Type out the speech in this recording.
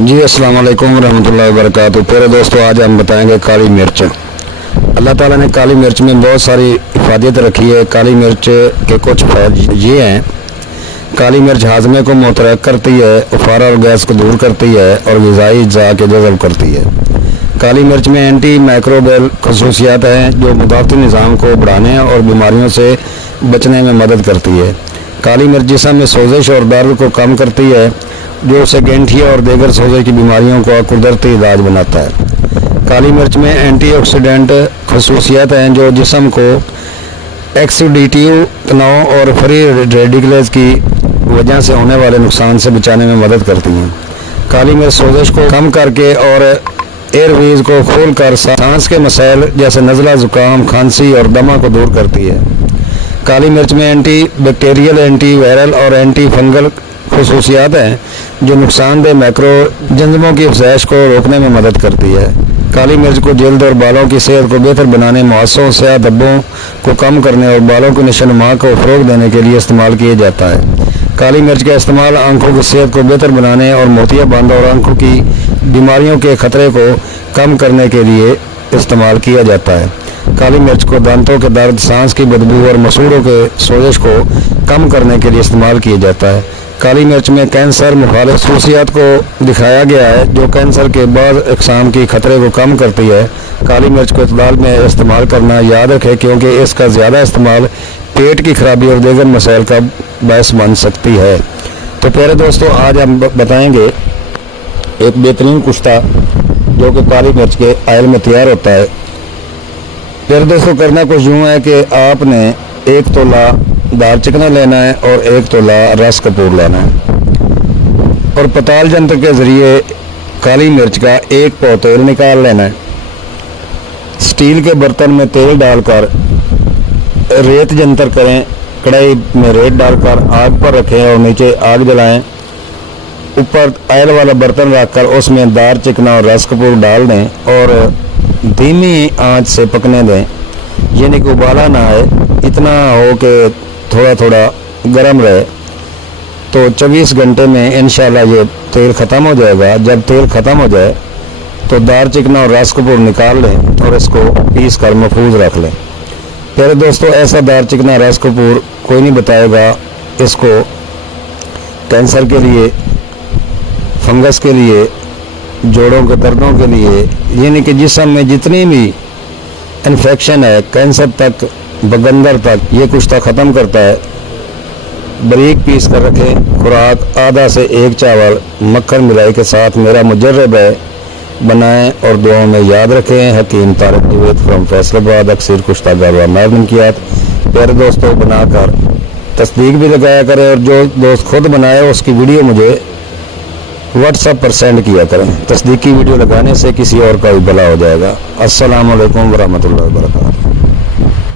जी अस्सलाम वालेकुम रहमतुल्लाहि व बरकातहू। प्यारे दोस्तों, आज हम बताएंगे काली मिर्च। अल्लाह ताला ने काली मिर्च में बहुत सारी इफादियत रखी है। काली मिर्च के कुछ फ़ायदे ये हैं। काली मिर्च हाजमे को मुतहर्रिक करती है, उफारा और गैस को दूर करती है और ग़िज़ाई अज़्ज़ा के जज़ब करती है। काली मिर्च में एंटी माइक्रोबियल खसूसियात हैं जो मुदाफ़ती निज़ाम को बढ़ाने और बीमारियों से बचने में मदद करती है। काली मिर्च जिस्म में सोजिश और दर्द को कम करती है, जो उसे गठिया और दीगर सोजे की बीमारियों का कुदरती इलाज बनाता है। काली मिर्च में एंटीऑक्सीडेंट खसूसियात हैं जो जिस्म को एक्सीडेटिव तनाव और फ्री रेडिकल्स की वजह से होने वाले नुकसान से बचाने में मदद करती हैं। काली मिर्च सोजिश को कम करके और एयरवेज को खोलकर सांस के मसाइल जैसे नज़ला, ज़ुकाम, खांसी और दमा को दूर करती है। काली मिर्च में एंटी बैक्टीरियल, एंटी वायरल और एंटी फंगल खसूसियात हैं जो नुकसानदेह मैक्रोजन्मों की अफज़ाइश को रोकने में मदद करती है। काली मिर्च को जल्द और बालों की सेहत को बेहतर बनाने, मुआसों स्याह धब्बों को कम करने और बालों की नशोनुमा को फ़रोग़ देने के लिए इस्तेमाल किया जाता है। काली मिर्च का इस्तेमाल आंखों की सेहत को बेहतर बनाने और मोतियाबिंद और आंखों की बीमारियों के ख़तरे को कम करने के लिए इस्तेमाल किया जाता है। काली मिर्च को दांतों के दर्द, सांस की बदबू और मसूड़ों के सोजिश को कम करने के लिए इस्तेमाल किया जाता है। काली मिर्च में कैंसर मुखालिफ खसूसियात को दिखाया गया है जो कैंसर के बाद अक़साम की खतरे को कम करती है। काली मिर्च को इतदाल में इस्तेमाल करना याद रखें क्योंकि इसका ज़्यादा इस्तेमाल पेट की खराबी और दीगर मसाइल का बायस बन सकती है। तो प्यारे दोस्तों, आज हम बताएंगे एक बेहतरीन कुश्ता जो कि काली मिर्च के आयल में तैयार होता है। प्यारे दोस्तों, करना कुछ यूँ है कि आपने 1 तोला दार चिकना लेना है और 1 तोला रस कपूर लेना है और पताल यंत्र के ज़रिए काली मिर्च का 1 पाव तेल निकाल लेना है। स्टील के बर्तन में तेल डालकर रेत यंत्र करें, कढ़ाई में रेत डालकर आग पर रखें और नीचे आग जलाएं। ऊपर ऑयल वाला बर्तन रखकर उसमें दार चिकना और रस कपूर डाल दें और धीमी आंच से पकने दें, यानी कि उबाला ना आए, इतना हो कि थोड़ा थोड़ा गर्म रहे। तो 24 घंटे में इंशाल्लाह ये तेल ख़त्म हो जाएगा। जब तेल ख़त्म हो जाए तो दार चिकना और रस कपूर निकाल लें और इसको पीस कर महफूज रख लें। प्यारे दोस्तों, ऐसा दार चिकना रस कपूर कोई नहीं बताएगा। इसको कैंसर के लिए, फंगस के लिए, जोड़ों के दर्दों के लिए, यानी कि जिस्म में जितनी भी इन्फेक्शन है, कैंसर तक, बगंदर तक, ये कुश्ता ख़त्म करता है। बारीक पीस कर रखें। खुराक आधा से 1 चावल मक्खन मिलाई के साथ मेरा मुजर्रब है, बनाएं और दुआओं में याद रखें। हकीम तारिक जवेद फ्रॉम फैसलाबाद, अक्सर कुश्ता गारवा महमकियात। प्यारे दोस्तों, बनाकर तस्दीक भी लगाया करें और जो दोस्त खुद बनाए उसकी वीडियो मुझे व्हाट्सएप पर सेंड किया करें। तस्दीकी वीडियो लगाने से किसी और का भी भला हो जाएगा। अस्सलाम वालेकुम व रहमतुल्लाहि व बरकातहू।